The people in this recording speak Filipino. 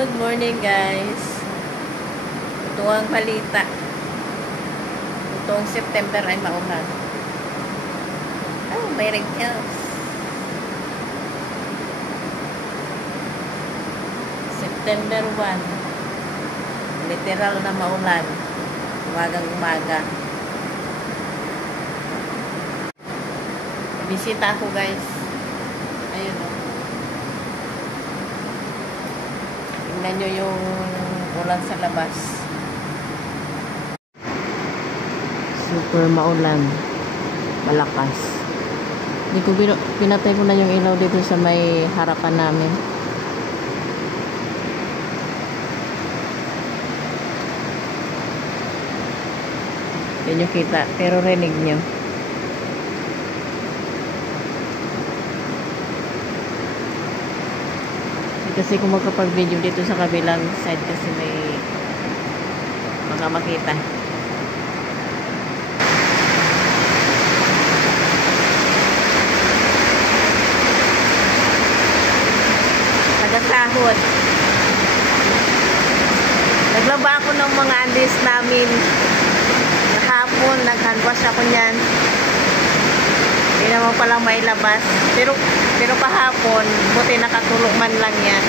Good morning guys. Ito ang balita. Itong September ay maulan. Oh, may wrinkles. September 1. Literal na maulan. Umagang umaga. Bisita ako guys. Ayun o. Tingnan nyo yung ulan sa labas. Super maulan. Malakas. Pinatay ko na yung ilaw dito sa may harapan namin. Hindi nyo kita. Pero rinig nyo. Kasi kung magkapag-video dito sa kabilang side kasi may mga makita. Nagasahod. Naglaba ako ng mga andis namin. Kahapon, nag-handwash ako niyan. Hindi naman palang mailabas. Pero kahapon, buti nakatulog man lang yan.